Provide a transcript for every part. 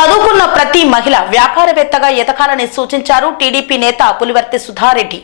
చదువుకున్న ప్రతి మహిళ వ్యాపారవేత్తగా ఎదగాలని సూచించారు టీడీపీ నేత పులివర్తి సుధారెడ్డి.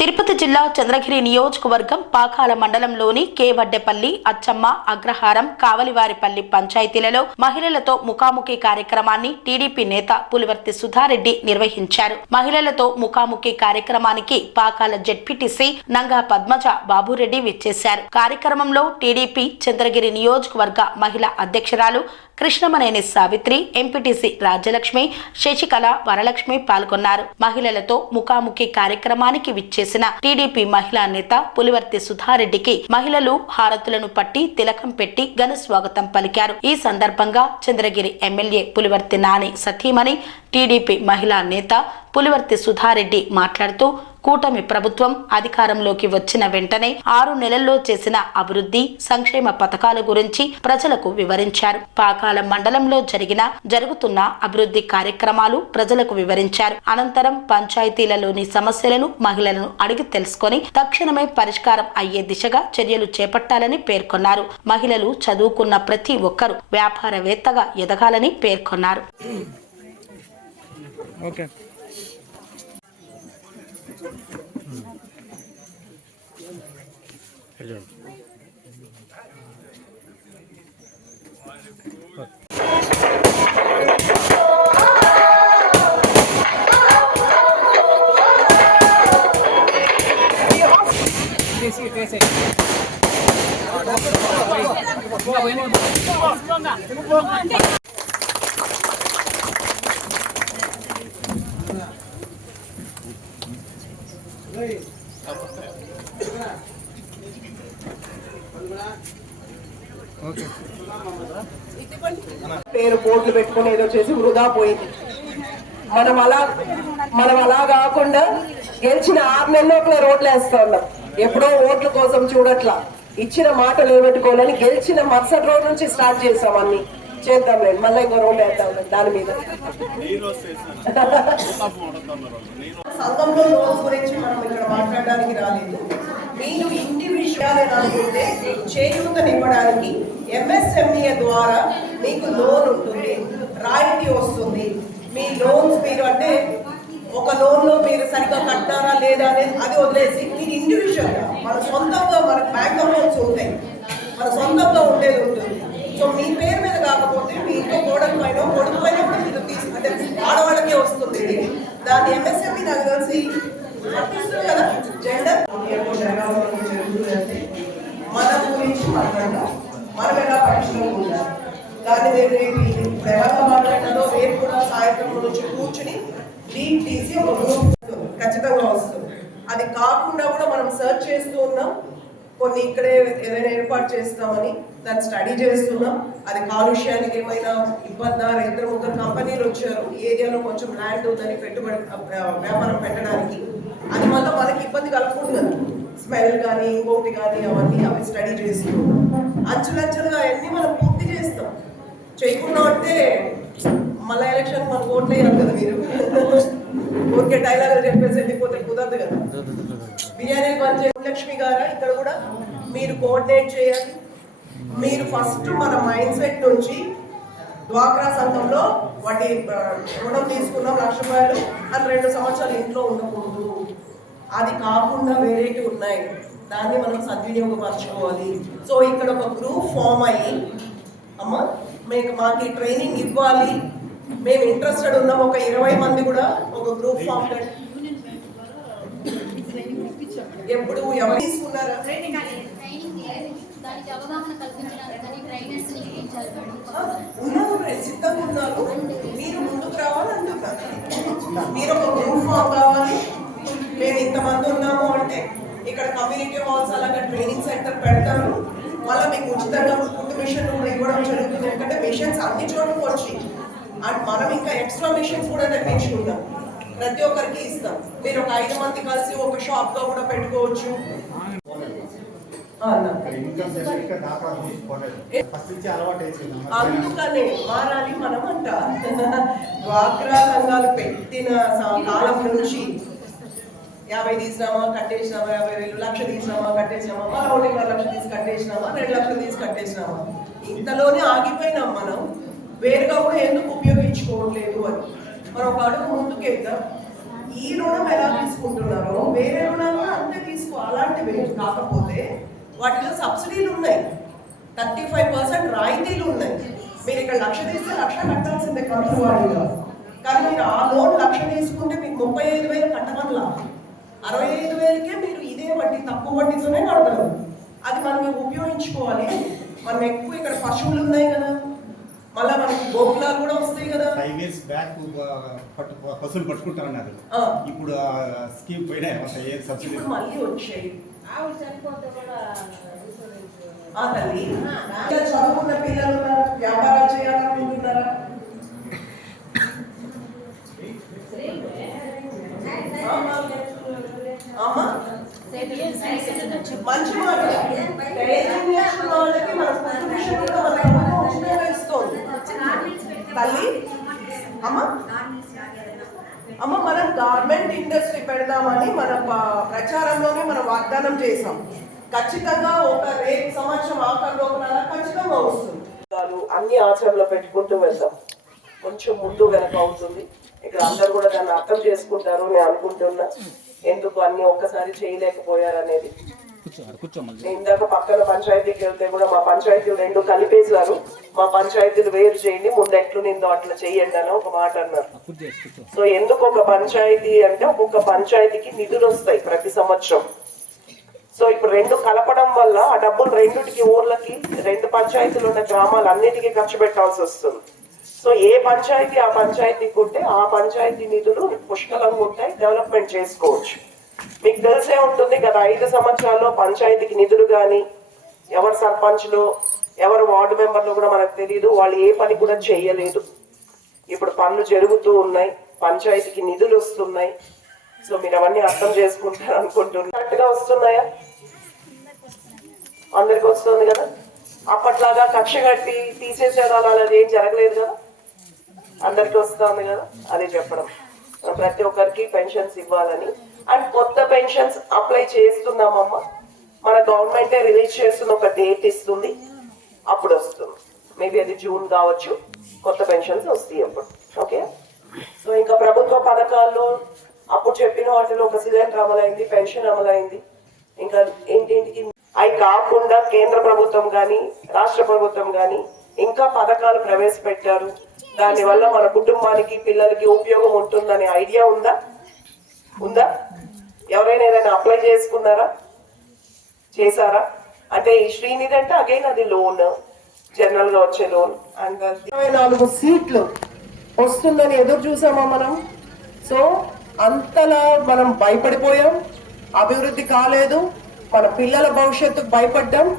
తిరుపతి జిల్లా చంద్రగిరి నియోజకవర్గం పాకాల మండలంలోని కే వడ్డెపల్లి అచ్చమ్మ అగ్రహారం కావలివారిపల్లి పంచాయతీలలో మహిళలతో ముఖాముఖి కార్యక్రమాన్ని టీడీపీ నేత పులివర్తి సుధారెడ్డి నిర్వహించారు. మహిళలతో ముఖాముఖి కార్యక్రమానికి పాకాల జెడ్పీటీసీ నంగా పద్మజ బాబురెడ్డి విచ్చేశారు. కార్యక్రమంలో టీడీపీ చంద్రగిరి నియోజకవర్గ మహిళా అధ్యక్షురాలు కృష్ణమనేని సావిత్రి ఎంపీటీసీ రాజ్యలక్ష్మి శశికళ వరలక్ష్మి పాల్గొన్నారు. మహిళలతో ముఖాముఖి కార్యక్రమానికి విచ్చేసిన టీడీపీ మహిళా నేత పులివర్తి సుధారెడ్డికి మహిళలు హారతులను పట్టి తిలకం పెట్టి ఘన స్వాగతం పలికారు. ఈ సందర్భంగా చంద్రగిరి ఎమ్మెల్యే పులివర్తి నాని సతీమణి టీడీపీ మహిళా నేత పులివర్తి సుధారెడ్డి మాట్లాడుతూ కూటమి ప్రభుత్వం అధికారంలోకి వచ్చిన వెంటనే ఆరు నెలల్లో చేసిన అభివృద్ధి సంక్షేమ పథకాల గురించి ప్రజలకు వివరించారు. పాకాల మండలంలో జరిగిన జరుగుతున్న అభివృద్ధి కార్యక్రమాలు ప్రజలకు వివరించారు. అనంతరం పంచాయతీలలోని సమస్యలను మహిళలను అడిగి తెలుసుకొని తక్షణమే పరిష్కారం అయ్యే దిశగా చర్యలు చేపట్టాలని పేర్కొన్నారు. మహిళలు చదువుకున్న ప్రతి ఒక్కరూ వ్యాపారవేత్తగా ఎదగాలని పేర్కొన్నారు. ఓకే. ఓకే పేరు బోర్డులు పెట్టుకుని ఏదో చేసి వృధా పోయింది. మనం అలా మనం అలా కాకుండా గెలిచిన ఆరు నెలలోపల రోడ్లు వేస్తా ఉన్నాం. ఎప్పుడో ఓట్ల కోసం చూడట్లా. ఇచ్చిన మాట నిలబెట్టుకోవాలని గెలిచిన మరుసటి రోజు నుంచి స్టార్ట్ చేసాం అన్ని. చేద్దాం లేదు మళ్ళీ ఇంకో రోడ్లు వేద్దాం దాని మీద. సంఘంలో లోన్స్ గురించి మనం ఇక్కడ మాట్లాడడానికి రాలేదు. మీరు ఇంటి విషయాలను అనుకుంటే చేయూతనివ్వడానికి ఎంఎస్ఎంఈ ద్వారా మీకు లోన్ ఉంటుంది. రాయితీ వస్తుంది. మీ లోన్స్ మీరు అంటే ఒక లోన్లో మీరు సరిగ్గా కట్టారా లేదా అనేది అది వదిలేసి మీరు ఇండివిజువల్ మన సొంతంగా మన బ్యాంక్ అకౌంట్స్ ఉంటాయి. మన సొంతంగా ఉండేది ఉంటుంది. సో మీ పేరు మీద కాకపోతే మీ ఇంట్లో గోడల పైన కొడుకు పైన కూడా మీరు తీసు అంటే ఆడవాళ్ళకే వస్తుంది దాన్ని ఎంఎస్ఎంఈ నాకు తెలిసి కదా? జెండర్ జరుగుతుందంటే మన గురించి మాట్లాడాలి మనం ఎలా పరిశ్రమ ఉండాలి దాన్ని మీరు రేపు ఇప్పుడు ఎలా మాట్లాడినారో రేపు కూడా సాయంత్రం నుంచి కూర్చుని లీడ్ తీసి ఒక గ్రూప్ ఖచ్చితంగా వస్తుంది అది కాకుండా కూడా మనం సెర్చ్ చేస్తూ ఉన్నాం. కొన్ని ఇక్కడే ఏదైనా ఏర్పాటు చేస్తామని దాన్ని స్టడీ చేస్తున్నాం. అది కాలుష్యానికి ఏమైనా ఇబ్బందా ఇద్దరు ముగ్గురు కంపెనీలు వచ్చారు. ఈ ఏరియాలో కొంచెం ల్యాండ్ ఉందని పెట్టుబడి వ్యాపారం పెట్టడానికి. అది మళ్ళీ మనకి ఇబ్బంది కలుపుకుంటుంది స్మెల్ కానీ ఇంకోటి కానీ అవన్నీ అవి స్టడీ చేస్తున్నాం అంచులంచులుగా అవన్నీ మనం పూర్తి చేస్తాం. చేయకుండా అంటే మళ్ళీ ఎలక్షన్ మనకు ఓట్లు వేయాలి కదా మీరు. ఊరికే డైలాగులు చెప్పేసి వెళ్ళిపోతే కుదరదు కదా. బిర్యానీ పని లక్ష్మి గారా? ఇక్కడ కూడా మీరు కోఆర్డినేట్ చేయాలి. మీరు ఫస్ట్ మన మైండ్ సెట్ నుంచి డ్వాక్రా సంఘంలో వాటి రుణం తీసుకున్నాం లక్ష రూపాయలు అది రెండు సంవత్సరాలు ఇంట్లో ఉండకూడదు. అది కాకుండా వేరేటివి ఉన్నాయి. దాన్ని మనం సద్వినియోగపరచుకోవాలి. సో ఇక్కడ ఒక గ్రూప్ ఫామ్ అయ్యి అమ్మ మీకు మాకు ట్రైనింగ్ ఇవ్వాలి. మేము ఇంట్రెస్టెడ్ ఉన్నాం. ఒక ఇరవై మంది కూడా ఒక గ్రూప్ ఫామ్ ఎప్పుడు ఎవరు తీసుకున్నారా. ఉన్నారు సిద్ధంగా ఉన్నారు. మీరు ముందుకు రావాలంటున్నారు. మీరు ఒక గ్రూప్ ఫామ్ కావాలి. మేము ఇంతమంది ఉన్నాము అంటే ఇక్కడ కమ్యూనిటీ హాల్స్ అలాగే ట్రైనింగ్ సెంటర్ పెడతారు. మళ్ళీ మీకు ఉచితంగా ఫుడ్ మిషన్ కూడా ఇవ్వడం జరుగుతుంది. ఎందుకంటే మిషన్స్ అన్ని చోట్లకి వచ్చి. అండ్ మనం ఇంకా ఎక్స్ట్రా మిషన్స్ కూడా తెప్పించుకుంటాం ప్రతి ఒక్కరికి ఇస్తాం. మీరు ఒక ఐదు మంది కలిసి ఒక షాప్గా కూడా పెట్టుకోవచ్చు. అందుకనే మారాలి మనం అంట డ్వాక్రా సంఘాలు పెట్టిన కాలం నుంచి యాభై తీసినామా కట్టేసినామా యాభై వేలు లక్ష తీసినామా కట్టేసినామా మళ్ళీ ఒకటి లక్ష తీసి కట్టేసినామా రెండు లక్షలు తీసి కట్టేసినామా. ఇంతలోనే ఆగిపోయినాం మనం. వేరుగా కూడా ఎందుకు ఉపయోగించుకోవట్లేదు అని. మనం ఒక అడుగు ముందుకేద్దాం ఈ రుణం ఎలా తీసుకుంటున్నారో వేరే రుణాలు కూడా అంతే తీసుకో అలాంటివి కాకపోతే వాటిలో సబ్సిడీలు ఉన్నాయి. థర్టీ ఫైవ్ పర్సెంట్ రాయితీలు ఉన్నాయి. మీరు ఇక్కడ లక్ష తీస్తే లక్ష కట్టాల్సిందే కంపెనీ వాడిగా కానీ మీరు ఆ లోన్ లక్ష తీసుకుంటే మీకు ముప్పై ఐదు వేలు కట్టమల్లా అరవై ఐదు వేలకే మీరు ఇదే వడ్డీ తక్కువ వడ్డీతోనే కడతారు. అది మనం ఉపయోగించుకోవాలి. మనం ఎక్కువ ఇక్కడ పశువులు ఉన్నాయి కదా. మళ్ళీ మనకి గోకులాలు కూడా వస్తాయి కదా. ఫైవ్ ఇయర్స్ బ్యాక్ పట్టు పశువులు పట్టుకుంటారన్నారు ఆ. ఇప్పుడు ఆ స్కీమ్ పోయినాయి? సబ్సిడీ మళ్ళీ వచ్చాయి. ఆ తల్లి. చదువుకున్న పిల్లలు ఉన్నారా? వ్యాపారాలు చేయాలనుకుంటున్నారా మంచి మాట. వాళ్ళకి మన contribution కూడా మన ప్రభుత్వం ఉచితంగా ఇస్తోంది తల్లి? అమ్మ? అమ్మ మనం గార్మెంట్ ఇండస్ట్రీ పెడదామని మన ప్రచారంలోనే మనం వాగ్దానం చేసాం ఖచ్చితంగా ఒక రేపు సంవత్సరం ఆఖరిలో ఖచ్చితంగా వస్తుంది. అన్ని ఆచరణలో పెట్టుకుంటూ వెళ్దాం కొంచెం ముందు వెనక అవుతుంది. ఇక్కడ అందరు కూడా దాన్ని అర్థం చేసుకుంటారు నేను అనుకుంటున్నా. ఎందుకు అన్ని ఒక్కసారి చేయలేకపోయారు అనేది ఇందాక పక్కన పంచాయతీకి వెళ్తే కూడా మా పంచాయతీలు రెండు కలిపేశారు. మా పంచాయతీలు వేరు చేయండి ముందు ఎట్లు నిందో అట్లా చెయ్యండి అని ఒక మాట అన్నారు. సో ఎందుకు ఒక పంచాయతీ అంటే ఒక్కొక్క పంచాయతీకి నిధులు వస్తాయి ప్రతి సంవత్సరం. సో ఇప్పుడు రెండు కలపడం వల్ల ఆ డబ్బులు రెండుటికి ఊర్లకి రెండు పంచాయతీలు ఉన్న గ్రామాలు అన్నిటికీ ఖర్చు పెట్టాల్సి వస్తుంది. సో ఏ పంచాయతీ ఆ పంచాయతీకి ఉంటే ఆ పంచాయతీ నిధులు పుష్కలంగా ఉంటాయి డెవలప్మెంట్ చేసుకోవచ్చు. మీకు తెలిసే ఉంటుంది గత ఐదు సంవత్సరాల్లో పంచాయతీకి నిధులు కానీ ఎవరు సర్పంచ్లు ఎవరు వార్డు మెంబర్లు కూడా మనకు తెలియదు వాళ్ళు ఏ పని కూడా చేయలేదు. ఇప్పుడు పనులు జరుగుతూ ఉన్నాయి పంచాయతీకి నిధులు వస్తున్నాయి. సో మీరు అవన్నీ అర్థం చేసుకుంటారు అనుకుంటున్నారు కరెక్ట్గా వస్తున్నాయా? అందరికి వస్తుంది కదా? అప్పట్లాగా కక్ష కట్టి తీసేసేదాలు అలాది ఏం జరగలేదు కదా? అందరికి వస్తుంది కదా? అదే చెప్పడం. ప్రతి ఒక్కరికి పెన్షన్స్ ఇవ్వాలని అండ్ కొత్త పెన్షన్స్ అప్లై చేస్తున్నామమ్మా. మన గవర్నమెంటే రిలీజ్ చేస్తున్న ఒక డేట్ ఇస్తుంది. అప్పుడు వస్తుంది. మేబీ అది జూన్ కావచ్చు. కొత్త పెన్షన్స్ వస్తాయి అప్పుడు. ఓకే సో ఇంకా ప్రభుత్వ పథకాల్లో అప్పుడు చెప్పిన వాటిలో ఒక సిలిండర్ అమలైంది పెన్షన్ అమలైంది. ఇంకా ఏంటేంటికి అవి కాకుండా కేంద్ర ప్రభుత్వం కానీ రాష్ట్ర ప్రభుత్వం కానీ ఇంకా పథకాలు ప్రవేశపెట్టారు. దానివల్ల మన కుటుంబానికి పిల్లలకి ఉపయోగం ఉంటుందనే ఐడియా ఉందా? ఉందా? ఎవరైనా ఏదైనా అప్లై చేసుకున్నారా? చేశారా? అంటే ఈ శ్రీనిధి అంటే అగైన్ అది లోన్ జనరల్గా వచ్చే లోన్ అండ్ ఇరవై నాలుగు సీట్లు వస్తుందని ఎదురు చూసామా మనం? సో అంతలా మనం భయపడిపోయాం. అభివృద్ధి కాలేదు. మన పిల్లల భవిష్యత్తుకు భయపడ్డాం.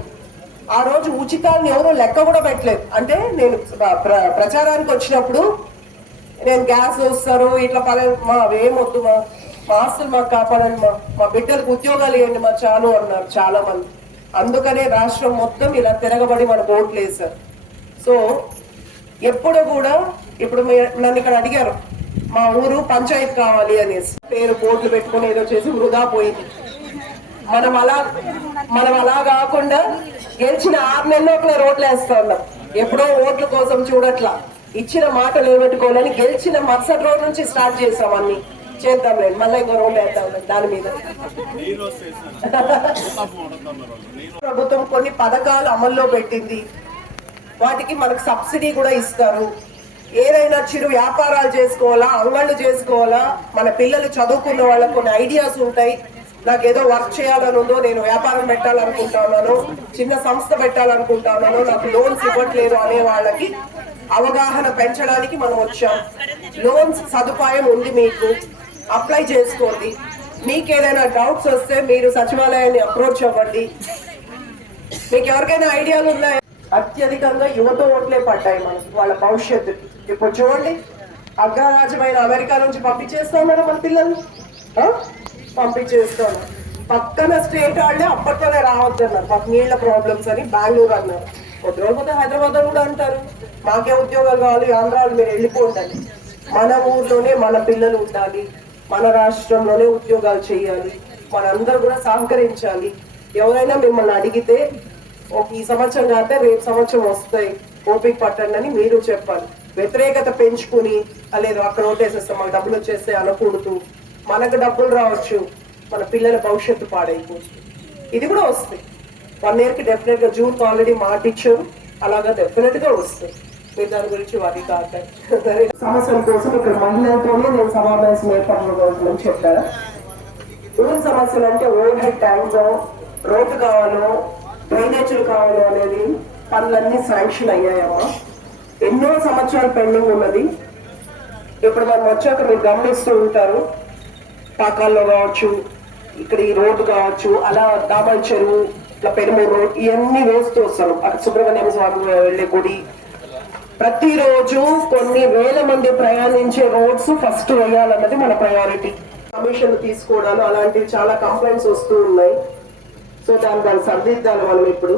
ఆ రోజు ఉచితాలను ఎవరు లెక్క కూడా పెట్టలేదు. అంటే నేను ప్ర- ప్రచారానికి వచ్చినప్పుడు నేను గ్యాస్ వస్తారు ఇట్లా పలే మా ఏమొద్దు మా మా ఆస్తులు మాకు కాపాడండి. మా మా బిడ్డలకు ఉద్యోగాలు ఇవ్వండి మా చాలు అన్నారు చాలా మంది అందుకనే రాష్ట్రం మొత్తం ఇలా తిరగబడి మన ఓట్లు వేశారు. సో ఎప్పుడు కూడా ఇప్పుడు మీ- నన్ను ఇక్కడ అడిగారు మా ఊరు పంచాయత్ కావాలి అనేసి. పేరు బోర్డులు పెట్టుకుని ఏదో చేసి వృధా పోయింది. మనం అలా మనం అలా కాకుండా గెలిచిన ఆరు నెలలోపల రోడ్లు వేస్తా ఉన్నాం. ఎప్పుడో ఓట్ల కోసం చూడట్లా. ఇచ్చిన మాట నిలబెట్టుకోవాలని గెలిచిన మరుసటి రోజు నుంచి స్టార్ట్ చేసాం అన్ని. చేద్దాం లేదు మళ్ళీ ఇంకో రోడ్డు వేద్దాం దాని మీద. ప్రభుత్వం కొన్ని పథకాలు అమల్లో పెట్టింది. వాటికి మనకు సబ్సిడీ కూడా ఇస్తారు. ఏదైనా చిరు వ్యాపారాలు చేసుకోవాలా అంగళ్ళు చేసుకోవాలా? మన పిల్లలు చదువుకున్న వాళ్ళకు కొన్ని ఐడియాస్ ఉంటాయి. నాకు ఏదో వర్క్ చేయాలని ఉందో నేను వ్యాపారం పెట్టాలనుకుంటున్నాను చిన్న సంస్థ పెట్టాలనుకుంటున్నాను నాకు లోన్స్ ఇవ్వట్లేదు అనే వాళ్ళకి అవగాహన పెంచడానికి మనం వచ్చాం. లోన్స్ సదుపాయం ఉంది మీకు. అప్లై చేసుకోండి. మీకు ఏదైనా డౌట్స్ వస్తే మీరు సచివాలయాన్ని అప్రోచ్ అవ్వండి. మీకు ఎవరికైనా ఐడియాలు ఉన్నాయా? అత్యధికంగా యువత ఓట్లే పడ్డాయి మనకు వాళ్ళ భవిష్యత్తుకి ఇప్పుడు చూడండి అగ్రరాజ్యమైన అమెరికా నుంచి పంపించేస్తాం మేడం మన పిల్లల్ని. పంపించేస్తాను పక్కన స్టేట్ వాళ్ళే అప్పట్లోనే రావద్దన్నారు. మాకు నీళ్ళ ప్రాబ్లమ్స్ అని బెంగళూరు అన్నారు. కొద్ది రోజు హైదరాబాద్ కూడా అంటారు. మాకే ఉద్యోగాలు కావాలి ఆంధ్రాలు మీరు వెళ్ళిపోండి. మన ఊర్లోనే మన పిల్లలు ఉండాలి. మన రాష్ట్రంలోనే ఉద్యోగాలు చేయాలి మనందరూ కూడా సహకరించాలి. ఎవరైనా మిమ్మల్ని అడిగితే ఒక ఈ సంవత్సరం కాకపోతే రేపు సంవత్సరం వస్తాయి ఓపిక పట్టండి అని మీరు చెప్పాలి. వ్యతిరేకత పెంచుకుని లేదు అక్కడ ఓటేసేస్తాం మాకు డబ్బులు వచ్చేస్తే అనకూడదు. మనకు డబ్బులు రావచ్చు మన పిల్లల భవిష్యత్తు పాడైపోతుంది. ఇది కూడా వస్తుంది వన్ ఇయర్కి డెఫినెట్గా జూన్ ఆల్రెడీ మాట ఇచ్చారు అలాగా డెఫినెట్గా వస్తాయి. వస్తుంది మీరు దాని గురించి వారి కాకండి సమస్యల కోసం ఇక్కడ మహిళలతోనే నేను సమావేశం ఏర్పాటు చెప్పాను ఏం సమస్యలు అంటే ఓవర్ హెడ్ ట్యాంక్ రోడ్డు కావాలో డ్రైనేజీలు కావాలో అనేది పనులన్నీ శాంక్షన్ అయ్యాయమ్మా. ఎన్నో సంవత్సరాలు పెండింగ్ ఉన్నది. ఇప్పుడు మనం వచ్చాక మీరు గమనిస్తూ ఉంటారు. పాకాల్లో కావచ్చు ఇక్కడ ఈ రోడ్డు కావచ్చు అలా దామల్ చెరువు ఇట్లా పెరుమూరు రోడ్ ఇవన్నీ వేస్తూ వస్తారు అక్కడ సుబ్రహ్మణ్యం స్వామి వెళ్ళే గుడి ప్రతిరోజు కొన్ని వేల మంది ప్రయాణించే రోడ్స్ ఫస్ట్ వేయాలన్నది మన ప్రయారిటీ కమిషన్ తీసుకోవడాలు అలాంటివి చాలా కంప్లైంట్స్ వస్తూ ఉన్నాయి. సో దాన్ని దాన్ని సరిదిద్దాలి మనం ఇప్పుడు.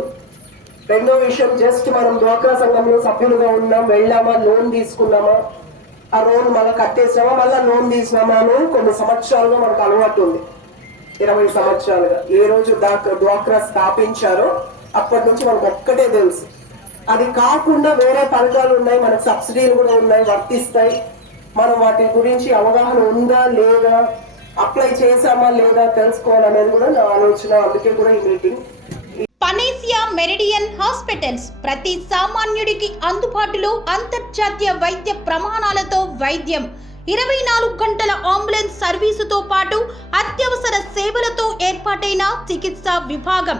రెండో విషయం జస్ట్ మనం డ్వాక్రా సంఘంలో సభ్యులుగా ఉన్నాం వెళ్ళామా లోన్ తీసుకున్నామా? ఆ లోన్ మళ్ళీ కట్టేసామా మళ్ళీ లోన్ తీసినామా అని కొన్ని సంవత్సరాలుగా మనకు అలవాటు ఉంది. ఇరవై సంవత్సరాలుగా. ఏ రోజు దాకా డ్వాక్రా స్థాపించారో అప్పటి నుంచి మనకు ఒక్కటే తెలుసు. అది కాకుండా వేరే పథకాలు ఉన్నాయి మనకు సబ్సిడీలు కూడా ఉన్నాయి వర్తిస్తాయి. మనం వాటి గురించి అవగాహన ఉందా లేదా అప్లై చేసామా లేదా తెలుసుకోవాలనేది కూడా నా ఆలోచన. అందుకే కూడా ఈ మీటింగ్. పనేసియా మెరిడియన్ హాస్పిటల్స్ ప్రతి సామాన్యుడికి అందుబాటులో అంతర్జాతీయ వైద్య ప్రమాణాలతో వైద్యం. ఇరవై నాలుగు గంటల అంబులెన్స్ సర్వీసుతో పాటు అత్యవసర సేవలతో ఏర్పాటైన చికిత్సా విభాగం.